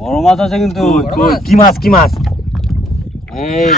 বড় মাছ আছে কিন্তু। কি মাছ কি মাছ? এই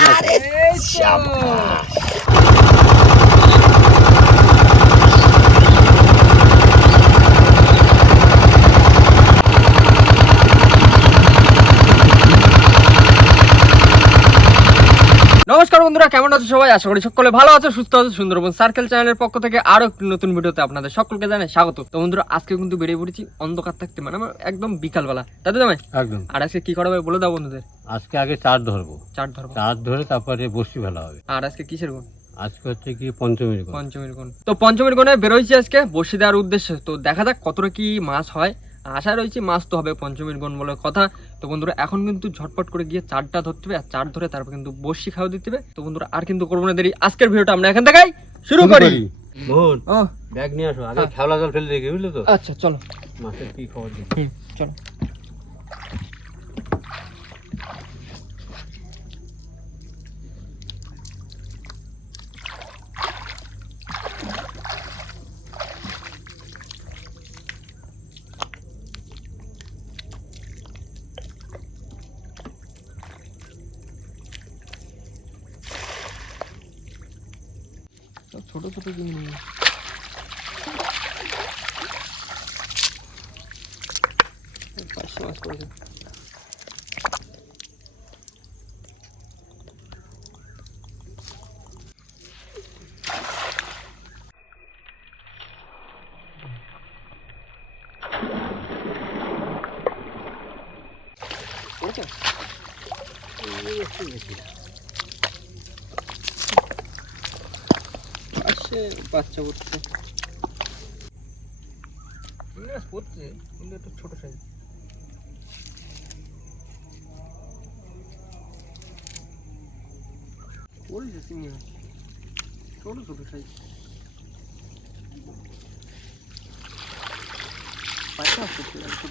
নমস্কার বন্ধুরা, কেমন আছো সবাই? আশা করি সকলে ভালো আছো, সুস্থ আছো। সুন্দরবন সার্কেল চ্যানেলের পক্ষ থেকে আরো একটি নতুন ভিডিওতে আপনাদের সকলকে জানাই স্বাগত। তো বন্ধুরা, আজকে কিন্তু বেরিয়ে পড়েছি অন্ধকার থাকতে, মানে আমার একদম বিকালবেলা, তাতে জামাই একদম। আর আজকে কি করা হবে বলে দাও বন্ধুদের। আজকে আগে চার ধরবো, চার ধরবো, চার ধরে তারপরে বসি ফেলা হবে। আর আজকে কিসের গুণ? আজকে হচ্ছে কি পঞ্চমীর গুণ। পঞ্চমীর গুণ। তো পঞ্চমীর গুণে বেরোইছি আজকে বসি দেওয়ার উদ্দেশ্যে। তো দেখা যাক কতটা কি মাছ হয়। আশায় রয়েছে মাছ তো হবে, পঞ্চমীর গুণ বলে কথা। তো বন্ধুরা, এখন কিন্তু ঝটপট করে গিয়ে চারটা ধরতে হবে, আর চার ধরে তারপর কিন্তু বসি খাওয়া দিতে হবে। তো বন্ধুরা, আর কিন্তু করবো না দেরি, আজকের ভিডিওটা আমরা এখান থেকেই শুরু করি। মোহন, ও ব্যাগ নিয়ে আসো, আগে হ্যাঁ। খেওলা জল ফেলে দেখি, বুঝলে তো? আচ্ছা চলো। মাছের কি খবর দিই। চলো। ছোট ছোট জিনিস পাঁচশো মাছ পড়েছে। পাশে বাচ্চা উঠছে, পড়ছে কিন্তু একটু ছোট সাইজ। পড়েছে চিংড়ি মাছ, ছোট ছোট সাইজ। পাঁচটা ছোট ছোট ছোট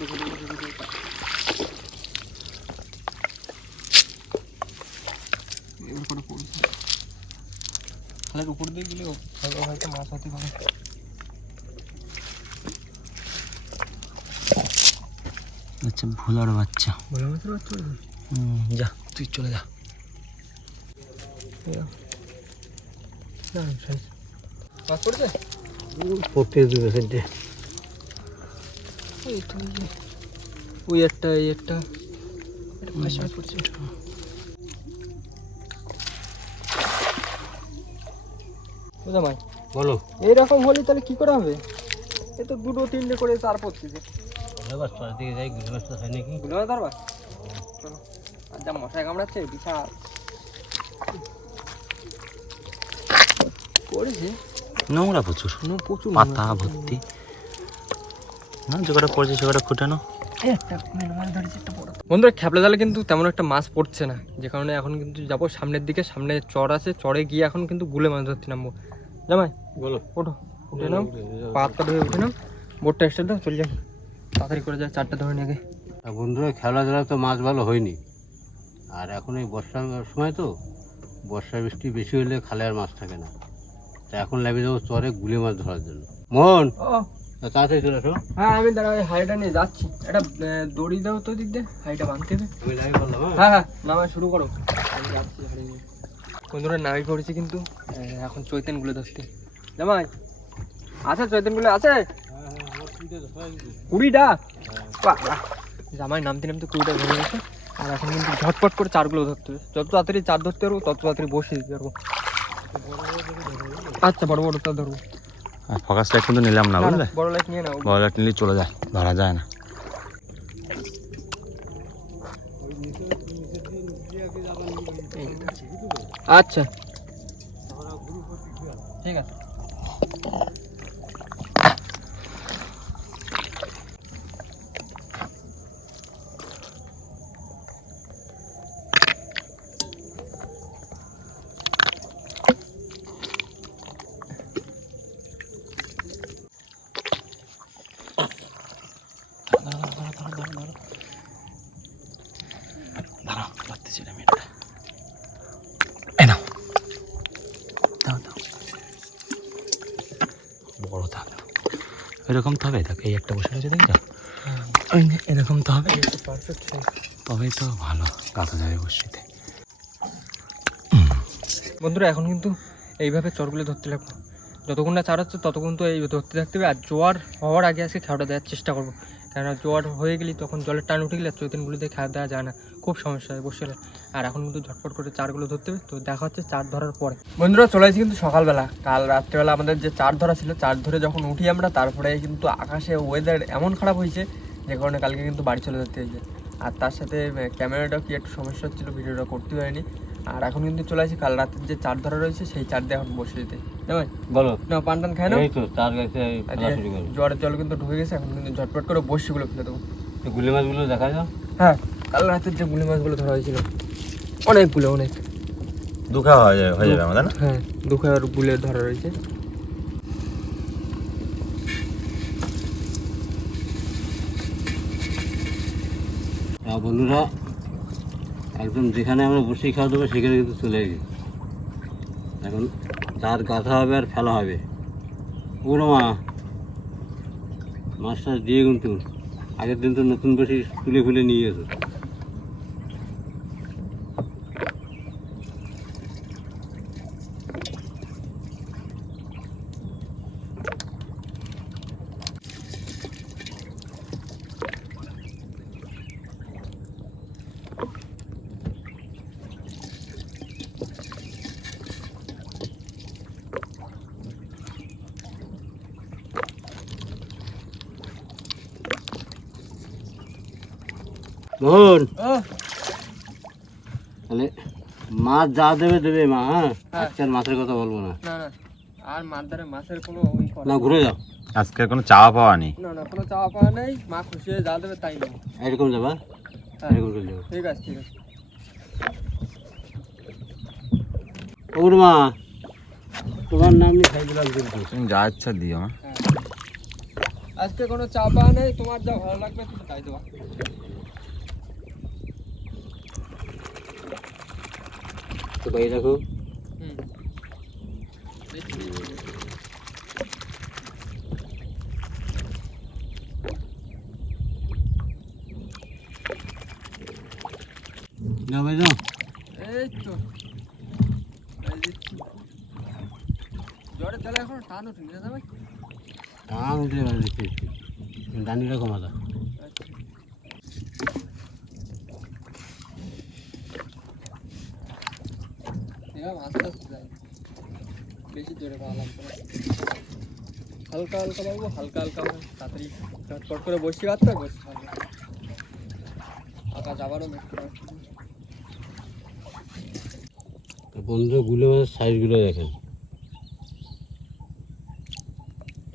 এবার করে পড়ছে। খালের উপর দিয়ে গেলেও হয়তো মাছ হতে পারে। আচ্ছা, ভোলার বাচ্চা। ভোলা মাছের বাচ্চা? যা তুই চলে যা। মাছ পড়েছে? পড়তে দেবে সেটা। ওই একটা, এই একটা মাছ পড়ছে। বুঝা ভাই, বলো। এইরকম হলে তাহলে কি করা হবে? এ তো দুটো তিনটে করে চার পড়তেছে। এবার চার দিকে যাই, গুলো মাছটা হয় নাকি? গুলো মাছ ধরবা? চলো। আর যা মশাই কামড়াচ্ছে বিশাল পড়েছে। নোংরা প্রচুর, প্রচুর পাতা ভর্তি। না যেটা পড়ছে সেটা ফুটানো। বন্ধুরা, খেপলা জালে কিন্তু তেমন একটা মাছ পড়ছে না, যে কারণে এখন কিন্তু যাবো সামনের দিকে। সামনে চর আছে, চরে গিয়ে এখন কিন্তু গুলে মাছ ধরতে নামবো। জামাই বলো। ওঠো, উঠে নাও, পাতটা ধরে উঠে নাও, বোটটা স্টার্ট দাও, চলে যাই তাড়াতাড়ি করে যায়, চারটা ধরে নিয়ে। বন্ধুরা, খেলাধুলা তো মাছ ভালো হয়নি, আর এখন এই বর্ষার সময় তো, বর্ষা বৃষ্টি বেশি হলে খালে আর মাছ থাকে না। তা এখন লেগে যাবো চরে গুলে মাছ ধরার জন্য। মোহন, তাড়াতাড়ি চলে আসো। হ্যাঁ, আমি দাঁড়া হাইটা নিয়ে যাচ্ছি। একটা দড়ি দাও তো দিক দিয়ে, হাইটা বাঁধতে হবে। আমি লাইভ করলাম। হ্যাঁ হ্যাঁ, নামা শুরু করো। আমি যাচ্ছি হাড়ি নিয়ে। বন্ধুরা, নামি পড়েছি কিন্তু এখন চৈতেনগুলো ধরতে। জামাই আছে? চৈতেনগুলো আছে 20টা? জামাই নামতে নামতে 20টা ধরে গেছে। আর এখন কিন্তু ঝটপট করে চারগুলো ধরতে হবে। যত তাড়াতাড়ি চার ধরতে পারবো তত তাড়াতাড়ি বসে দিতে পারবো। আচ্ছা, বড় বড়টা ধরবো। ফোকাস লাইট কিন্তু নিলাম না, বুঝলে? বড় লাইট নিয়ে নাও। বড় লাইট নিলে চলে যায়, ধরা যায় না। আচ্ছা ঠিক আছে। দাঁড়াও, পারতেছি না আমি। বড় থাক, এরকম থাকে, এই একটা বসে আছে, দেখি এরকম তো হবে, পারফেক্ট সাইজ। তবেই তো ভালো গাঁথা যাবে বসিতে। বন্ধুরা এখন কিন্তু এইভাবে চরগুলো ধরতে লাগবো, যতক্ষণ না চার হচ্ছে ততক্ষণ তো এই ধরতে থাকতে হবে। আর জোয়ার হওয়ার আগে আজকে খেয়াটা দেওয়ার চেষ্টা করবো, কেননা জোয়ার হয়ে গেলে তখন জলের টান উঠে গেলে চৈতনগুলিতে খেয়া দেওয়া যায় না, খুব সমস্যা হয় বসে। আর এখন কিন্তু ঝটপট করে চারগুলো ধরতে হবে। তো দেখা হচ্ছে চার ধরার পরে। বন্ধুরা চলে আসছি কিন্তু সকালবেলা, কাল রাত্রেবেলা আমাদের যে চার ধরা ছিল, চার ধরে যখন উঠি আমরা, তারপরে কিন্তু আকাশে ওয়েদার এমন খারাপ হয়েছে যে কারণে কালকে কিন্তু বাড়ি চলে যেতে হয়েছে। আর তার সাথে ক্যামেরাটাও কি একটু সমস্যা হচ্ছিলো, ভিডিওটা করতে পারিনি। আর এখন কিন্তু চলে আসি কাল রাতের যে চার ধরা রয়েছে সেই চার দিয়ে এখন বসে যেতে। ভাই বলো। না পান টান খায় না, এই তো চার গাছে ফেলা শুরু করবো। জোয়ারের জল কিন্তু ঢুকে গেছে, এখন কিন্তু ঝটপট করে বসিগুলো ফেলে দেবো। তো গুলি মাছগুলো দেখা যাও। হ্যাঁ কাল রাতের যে গুলি মাছগুলো ধরা হয়েছিল অনেকগুলো, অনেক দুঃখা হয়ে যাবে আমাদের না। হ্যাঁ দুঃখে আর গুলে ধরা রয়েছে। বন্ধুরা একদম যেখানে আমরা বসেই খাওয়া দেবো সেখানে কিন্তু চলে গেছি। এখন তার গাঁথা হবে আর ফেলা হবে। ওর মা মাছ টাছ দিয়ে কিন্তু আগের দিন তো নতুন বসি তুলে খুলে নিয়ে গেছো। মোহন তাহলে মাছ যা দেবে দেবে মা। হ্যাঁ আজকে আর মাছের কথা বলবো না। না না আর মাছধারে মাছের কোনো না ঘুরে যাও। আজকে কোনো চাওয়া পাওয়া নেই। না না কোনো চাওয়া পাওয়া নেই, মা খুশি হয়ে যা দেবে তাই নেই। এরকম যাবা, হ্যাঁ এরকম চলে যাবো। ঠিক আছে ঠিক আছে। ওর মা তোমার নাম নিয়ে খাই দিলাম কিন্তু। তুমি যা ইচ্ছা দিও মা। হ্যাঁ আজকে কোনো চাওয়া পাওয়া নেই, তোমার যা ভালো লাগবে তুমি তাই দেবা। তো ভাই রাখো। হুম যাও ভাই যাও। এই তো এই দিচ্ছি। জ্বরের জলে এখন টান উঠেনি না ভাই? টান উঠলে এবার দেখছি ডানিটা কমাতা। এরকম আস্তে আস্তে যাই, বেশি জোরে পাওয়া লাগবে না। হালকা হালকা পাবো, হালকা হালকা তাড়াতাড়ি চটপট করে বসে যাচ্ছে বসে থাকবে। আকাশ আবারও মেঘ করে আসছে। তো বন্ধুরা গুলো মাছের সাইজগুলো দেখেন।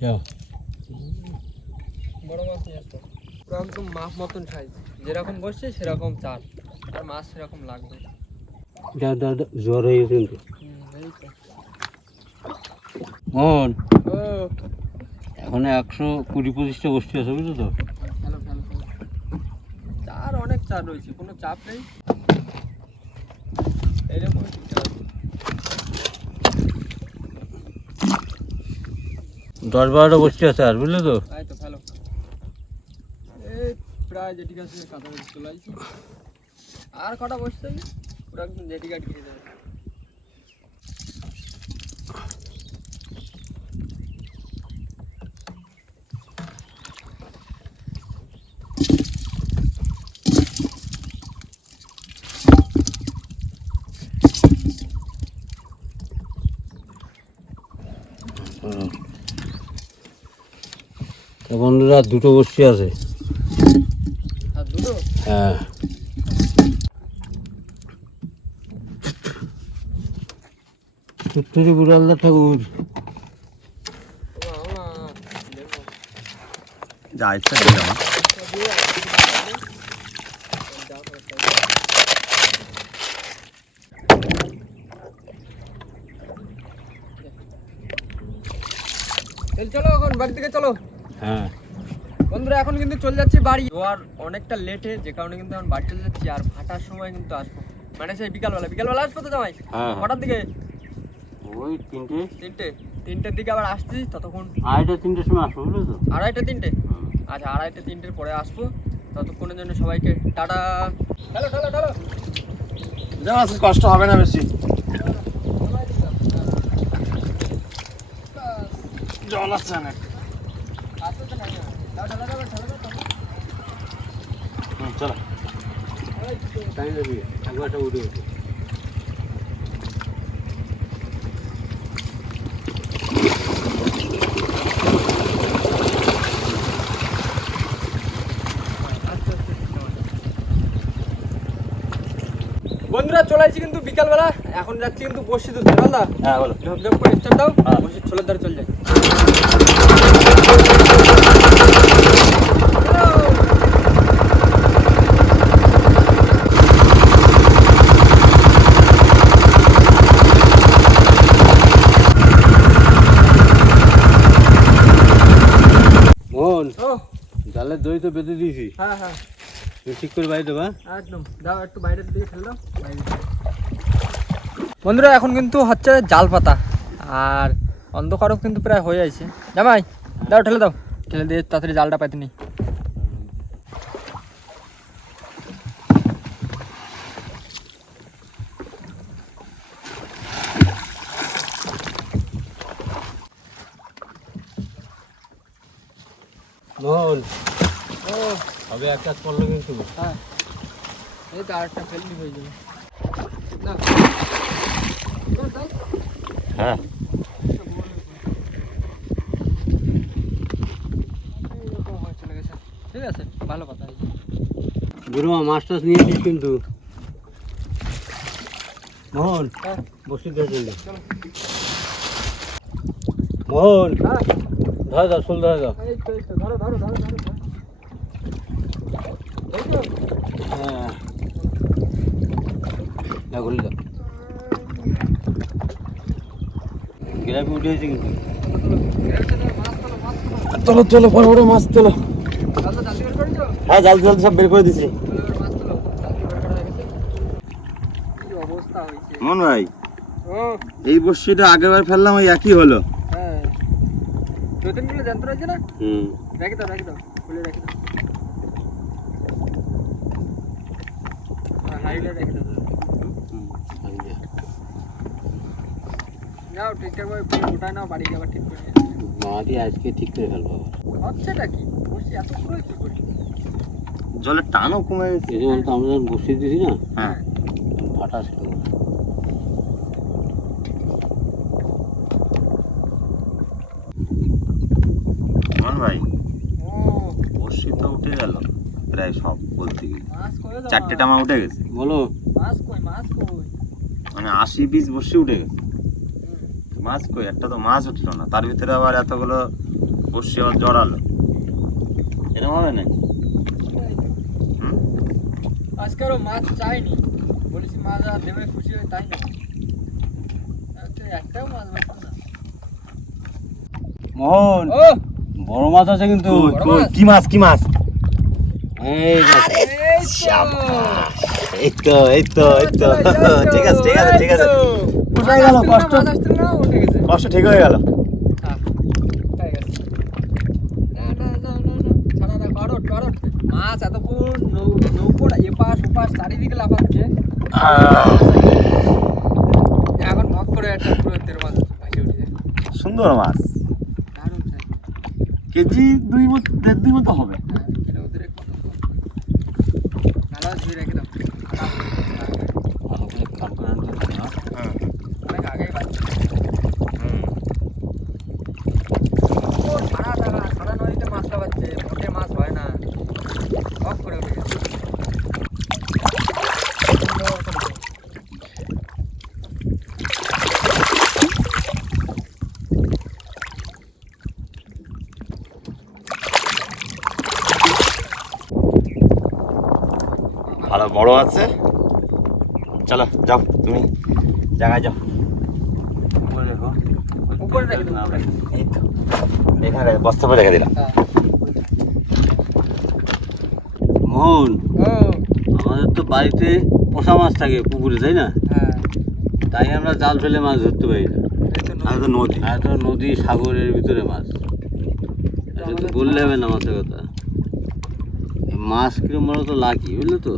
যাও বড় মাছ নিয়ে আসতো, পুরো একদম মাছ মতন সাইজ, যেরকম বসছে সেরকম চার, আর মাছ সেরকম লাগবে। যাও যাও যাও, জ্বর হয়ে গেছে কিন্তু। এই তো মন ও এখন 120-25টা বসতে আছে বুঝলো তো। হ্যালো হ্যালো হ্যালো, চার অনেক চার রয়েছে, কোনো চাপ নেই। এইরকম 10-12টা বসতে আছে আর বুঝলো তো। তাই তো ভালো। এই প্রায় জেটি গাছ কাছাকাছি চলে আসছি, আর কটা বসছে পুরো একদম জেটি গাছ খেয়ে যাবে। তো বন্ধুরা দুটো বসতে আছে। আর দুটো হ্যাঁ ছোট্ট বুড়ালদা ঠাকুর। যা ইচ্ছা দিও মা। চলো এখন বাড়ি থেকে চলো। হ্যাঁ বন্ধুরা এখন কিন্তু চলে যাচ্ছি বাড়ি, আর অনেকটা লেটে যে কারণে কিন্তু এখন বাড়ি চলে যাচ্ছি। আর ভাটার সময় কিন্তু আসবো, মানে সেই বিকালবেলা আসবো তো জামাই। হ্যাঁ কটার দিকে? ওই 3টের দিকে আবার আসছি, ততক্ষণ 2:30-3টের সময় আসবো বুঝলো তো। 2:30-3টে। আচ্ছা 2:30-3টের পরে আসবো। ততক্ষণের জন্য সবাইকে টাটা। হ্যালো হ্যালো হ্যালো যাও, আজকে কষ্ট হবে না বেশি। জল আসছে অনেক। চলো তাই যাবি একবারটা উঠে উঠে বন্ধুরা চলে আসছি কিন্তু বিকালবেলা, এখন যাচ্ছি কিন্তু বসি ধরতে। দাদা হ্যাঁ বলো। ঝপঝপ করে স্টার্ট দাও, বসি ছোলের ধারে চলে যায়। মোহন ও জালের দই তো বেঁধে দিয়েছি, হ্যাঁ হ্যাঁ তুই ঠিক করে বাড়ি দেবা। একদম দাও, একটু বাইরের দিকে ঠেলে দাও। বন্ধুরা এখন কিন্তু হচ্ছে জাল পাতা, আর অন্ধকারও কিন্তু প্রায় হয়ে আছে। জামাই দাও, ঠেলে দাও, ঠেলে দিয়ে তাড়াতাড়ি জালটা পাইতে নি। মোহন ও হবে এক কাজ করলো কিন্তু হ্যাঁ, এই তো আরেকটা ফেললি হয়ে যাবে। না হ্যাঁ চলে গেছে, ঠিক আছে, ভালো কথা। বুড়োমা মাছ টাছ নিয়েছিস কিন্তু। মোহন হ্যাঁ বসে দিয়ে চললে মোহন হ্যাঁ ধরে দাও, শোল ধরে দাও। এই তো ধরো ধরো ধরো ধরো ধরো। এই তো হ্যাঁ না ঘুরে দাও, গ্রাফি উঠে হয়েছে কিন্তু। চলো চলো, বড় বড় মাছ তোলো। দাদা জালদি বের করেছো? হ্যাঁ, জাল জাল সব বের করে দিছি। মাছ তোলো, জালদি বের করা গেছে। কি অবস্থা হয়েছে। মন ভাই, ও এই বর্ষিটা আগেরবার ফেললাম, ওই একই হলো। হ্যাঁ, দু তিন কিলো যন্ত্র আছে না, হুম, রেখে দাও খুলে রেখে দাও। হাইলে রেখে দাও, যাও ঠিকঠাক ভাবে গোটায় নাও, বাড়ি গিয়ে আবার ঠিক করে নিয়ে আসবে। মাটি আজকে ঠিক করে ফেলবো আবার। হচ্ছেটা কি, বসে এত করে কি করি। জলের টানও কমে গেছে। এই জন্য তো আমরা যখন বসিয়ে দিয়েছি না, হ্যাঁ, ফাটা ছিল। মন ভাই, ও বর্ষি তো উঠে গেল প্রায় সব বলতে গেলে। মাছ কই দাও, 4টে টামা উঠে গেছে, বলো মাছ কই। মানে 80 পিস বর্ষি উঠে গেছে। মাছ কই, একটা তো মাছ উঠলো না, তার ভিতরে আবার এতগুলো বর্ষি আবার জড়ালো। এরকম হবে না? হুম, আজকে আরো মাছ চাইনি, বলেছি মাছ আর দেবে খুশি হয় তাই না, একটাও মাছ বাঁচলো না। মোহন ও বড় মাছ আছে কিন্তু। বড় মাছ? কি মাছ কি মাছ? এই দেখো। এই তো এই তো ঠিক আছে ঠিক আছে ঠিক আছে। কোথায় গেল কষ্ট? মাছ আসছিল না, উঠে গেছে। কষ্ট ঠিক হয়ে গেল। হ্যাঁ, হয়ে গেছে। না, ছাড়া রাখ, আরো। মাছ এতক্ষণ নৌকোর এপাশ ওপাশ চারিদিকে লাফাচ্ছে, এখন ভক করে একটা পুরো 13 মাছ ভাসে উঠেছে। সুন্দর মাছ, দারুণ চাই। কেজি 2.5 মতো হবে। হ্যাঁ, এটা ওদের কত ভালো ধুয়ে রেখে দাও। ভালো করে খাপ করে আনতে হবে না? অনেক আগেই বাচ্চা। ও সারা নদীতে মাছ লাফাচ্ছে, মোটে মাছ হয় না, ভক করে উঠে গেছে। ভালো বড় আছে। চলো যাও, তুমি জায়গায় যাও। উপরে দেখো। উপরে রেখে দাও, উপরে। এই তো এখানে বস্তা করে রেখে দিলাম। হ্যাঁ। মোহন ও আমাদের তো বাড়িতে পোষা মাছ থাকে পুকুরে, তাই না? হ্যাঁ, তাই আমরা জাল ফেলে মাছ ধরতে পারি না। এই তো আর তো নদী। আর তো নদী সাগরের ভিতরে মাছ, এটা তো বললে হবে না মাছের কথা। এই মাছ কিরম বলো তো লাকি, বুঝলে তো?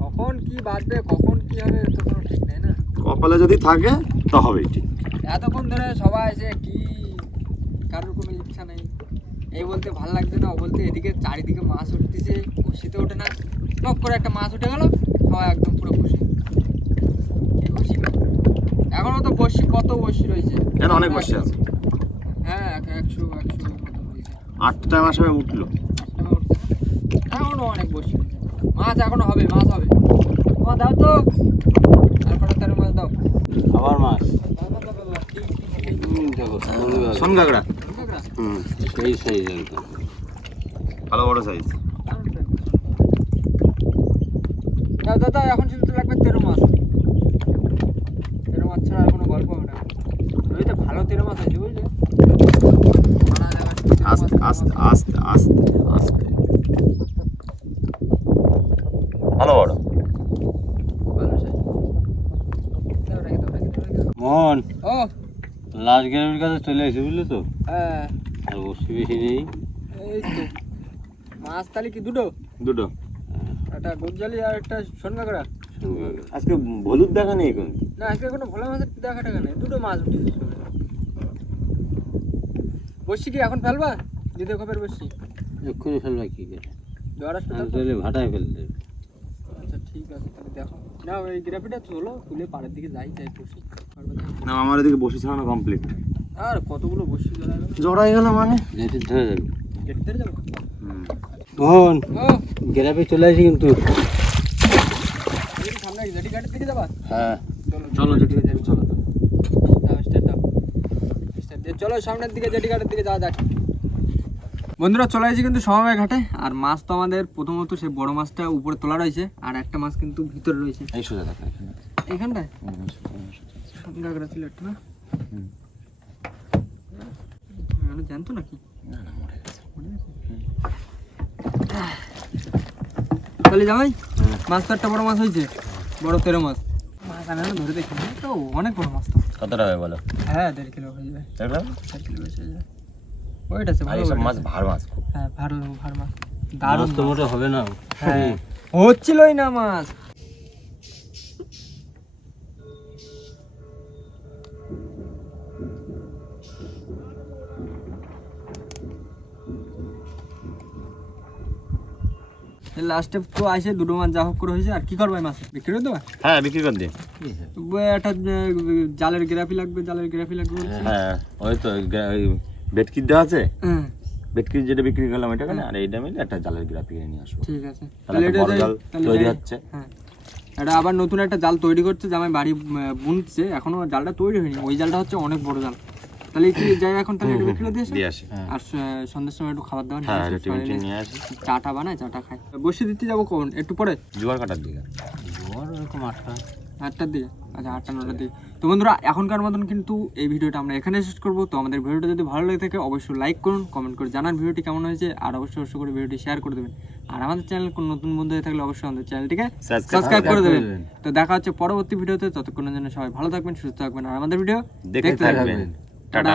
কখন কি বাজবে কখন কি হবে তো কোনো ঠিক নেই না। কপালে যদি থাকে তো হবেই ঠিক। এতক্ষণ ধরে সবাই এসে কি কারোর কোনো ইচ্ছা নেই, এই বলতে ভাল লাগছে না, ও বলতে এদিকে চারিদিকে মাছ উঠতেছে, বসিতে ওঠে না, টপ করে একটা মাছ উঠে গেল, সবাই একদম পুরো খুশি। কি খুশি না, এখনো তো বসি, কত বসি রয়েছে, কেন অনেক বসে আছে। হ্যাঁ 100 মতো রয়েছে। 8টা মাস হবে উঠলো। একটা উঠছে না, এখনো অনেক বসি মাছ, এখনো হবে, মাছ হবে। তোমার দাও তো, তারপরে তার মাছ দাও। আবার মাছ। ঠিক দেখো সোন কাঁকড়া, সেই সাইজ একদম। ভালো বড় সাইজ। দাও দাদা, এখন শুধু তো লাগবে তেরো মাছ। তেরো মাছ ছাড়া আর কোনো গল্প হবে না। নদীতে ভালো তেরো মাছ আছে, বুঝলে? আস্তে আস্তে আস্তে আস্তে আস্তে, ভালো বড়। ভালো সেই। দাও, রেখে দাও, রেখে দাও, রেখে দাও। মোহন, ও লাস্ট গ্রামের কাছে চলে আসি, বুঝলে তো? হ্যাঁ, আর বসে বেশি নেই। এই তো মাছ তাহলে কি দুটো? দুটো। একটা গোপজালি আর একটা সোন কাঁকড়া। আজকে হলুদ দেখা নেই কোন। না, আজকে কোনো ভোলা মাছের দেখা টাকা নেই, দুটো মাছ উঠেছে। বসছি কি এখন ফেলবা? দিতে খপের বসছি এক্ষুনি ফেলবা কি করে? জোয়ার আসবে আর তো? তাহলে ভাটায় ফেলতে। আচ্ছা ঠিক আছে, তাহলে দেখো না, ওই গ্রাফিটা তোলো, তুলে পাড়ের দিকে যাই বসি। না আমার এদিকে বসে ছাড়ানো কমপ্লিট। আর কতগুলো বসি জড়া গেল, জড়াই গেল মানে যেতে ধরে যাবে। দেখতে যাবো। মোহন, ও গ্রামে চলে আসি কিন্তু। এই সামনে জেটি ঘাটের দিকে যাবা? হ্যাঁ চলো চলো যেটি যাবি চলো। দাও, স্টার্ট দাও, স্টার্ট দিয়ে চলো সামনের দিকে, জেটি ঘাটের দিকে যাওয়া যাক। বন্ধুরা চলে আসছি কিন্তু সমবায় ঘাটে, আর মাছ তো আমাদের প্রথমত সেই বড় মাছটা উপরে তোলা রয়েছে, আর একটা মাছ কিন্তু ভিতরে রয়েছে এই সোজা দেখা এখানে। এইখানটায়। কাঁকড়া ছিল একটা না, জানতো নাকি? তাহলে জামাই মাছ তো একটা বড় মাছ হয়েছে, বড় তেরো মাছ। মাছ আমি এখনো ধরে দেখিনি তো, অনেক বড় মাছ তো। কতটা হবে বলো? হ্যাঁ 1.5 কিলো হয়ে যাবে, দেখলো? 1.5 কিলো বেশি হয়ে যাবে। ওইটা আছে আর ভালো, এইসব ওইটা মাছ আছে। ভার মাছ খুব। হ্যাঁ ভালো ভালো মাছ, মাছ দারুণ তো মাছ। মোটে হবে না। হ্যাঁ হচ্ছিলই না মাছ। লাস্টে তো আসে দুটো মাছ যা হোক করে হয়েছে, আর কি করবো এই মাছ বিক্রি করে দেবা? হ্যাঁ বিক্রি করে দিই। একটা জালের গ্রাফি লাগবে, জালের গ্রাফি লাগবে বলছে। হ্যাঁ ওই তো বেটকিট দেওয়া আছে, হ্যাঁ বেটকিট যেটা বিক্রি করলাম এটা কেন, আর এইটা মিলে একটা জালের গ্রাফি কিনে নিয়ে আসবো। ঠিক আছে, তাহলে একটা বড় জাল তৈরি হচ্ছে। হ্যাঁ এটা আবার নতুন একটা জাল তৈরি করছে, জামাই বাড়ি বুনছে, এখনো জালটা তৈরি হয়নি, ওই জালটা হচ্ছে অনেক বড় জাল। তাহলে কি যাই এখন, তাহলে এটা বিক্রি করে দিয়েছে। দিয়ে আসি। আর সন্ধ্যের সময় একটু খাবার দাবার হ্যাঁ নিয়ে আসি, টিফিন সবাই নিয়ে আসি। চাটা বানায়, চাটা খাই। বসে দিতে যাবো কখন, একটু পরে? জোয়ার কাটার দিকে। জোয়ার এরকম 8টা। 8টার দিকে, আচ্ছা 8টা 9টার দিকে। তো বন্ধুরা এখনকার মতন কিন্তু এই ভিডিওটা আমরা এখানে শেষ করবো। তো আমাদের ভিডিওটা যদি ভালো লেগে থাকে অবশ্যই লাইক করুন, কমেন্ট করে জানান ভিডিওটি কেমন হয়েছে, আর অবশ্যই করে ভিডিওটি শেয়ার করে দেবেন। আর আমাদের চ্যানেল কোনো নতুন বন্ধু হয়ে থাকলে অবশ্যই আমাদের চ্যানেলটিকে সাবস্ক্রাইব করে দেবেন। তো দেখা হচ্ছে পরবর্তী ভিডিওতে, ততক্ষণের জন্য সবাই ভালো থাকবেন, সুস্থ থাকবেন, আর আমাদের ভিডিও দেখতে থাকবেন। টাটা।